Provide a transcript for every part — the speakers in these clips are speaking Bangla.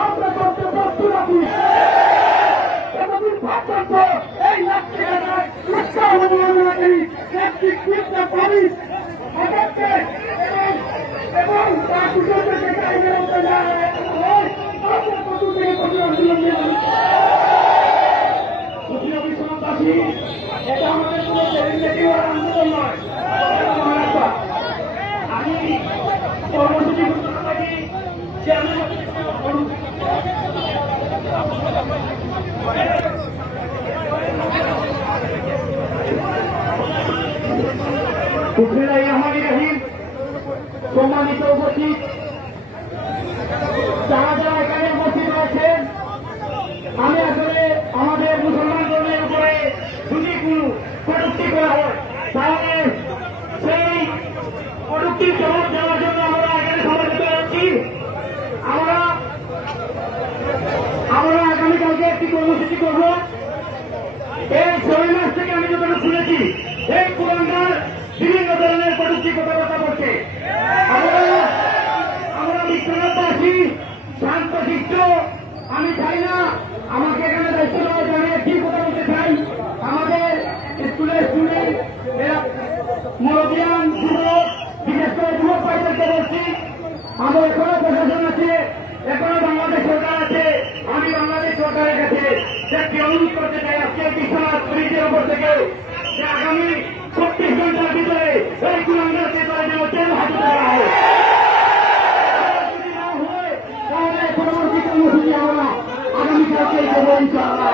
আমরা করতে প্রস্তুত আছি এতদিন পর্যন্ত এই এবং তার হয় আমরা কত থেকে কত আন্দোলন নিয়ে সুপ্রিয় বিশ্বনাথবাসী এটা আমাদের কোনো সেলিব্রিটি হওয়ার আন্দোলন নয় এটা আমার একটা। আমি কর্মসূচি ঘোষণা করি যে আমি কুফরিরা ইহমানি রহিম সম্মানিত উপস্থিত রয়েছেন আমি আসলে আমাদের মুসলমান ধর্মের উপরে যদি কোনো কটুক্তি করা হয় তাহলে সেই কটুক্তির জবাব দেওয়ার জন্য আমরা এখানে সমাবেত হচ্ছি আমরা আমরা আগামীকালকে একটি কর্মসূচি করব। এই ছয় মাস থেকে আমি যতটা শুনেছি, এই কোরআনদার বিভিন্ন ধরনের কটুক্তি কথাবার্তা বলছে। আমরা আমরা বিশ্বনাথবাসী, শান্ত শিষ্ট, আমি চাই না আমাকে এখানে দায়িত্ব দেওয়া আমি একটি কথা বলতে চাই। আমাদের স্কুলের স্টুডেন্ট এরা মুরব্বিয়ান যুবক, বিশেষ করে যুবক ভাইদেরকে বলছি, আমরা এখনও প্রশাসন আছে এখনও বাংলাদেশ সরকার আছে আমি বাংলাদেশ সরকারের কাছে যে একটি অনুরোধ করতে চাই আজকে বিশ্বনাথ ব্রিজের উপর থেকে, যে আগামী চব্বিশ ঘণ্টার ভিতরে এই কুলাঙ্গারকে তারা যেন ট্রেন হাতে দেওয়া হয়। আগামীকালকে দেবো ইনশাআল্লাহ।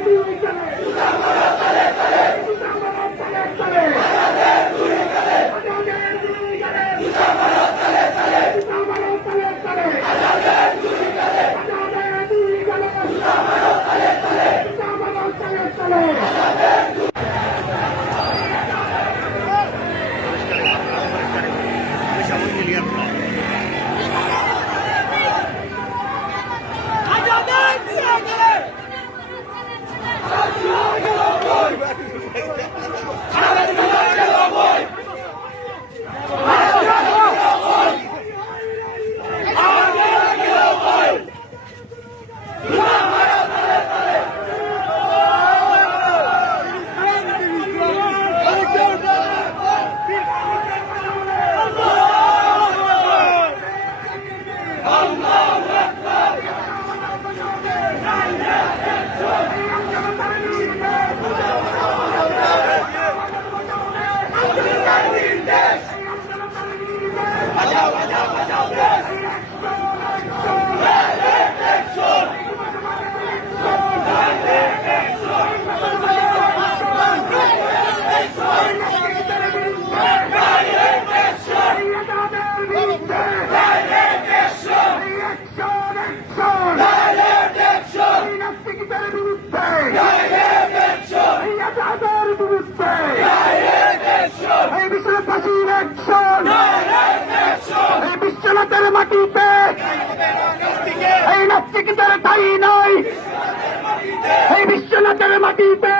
মাটিতে এই নাস্তিকদের ঠাই নয়। এই বিশ্বনাথের মাটিতে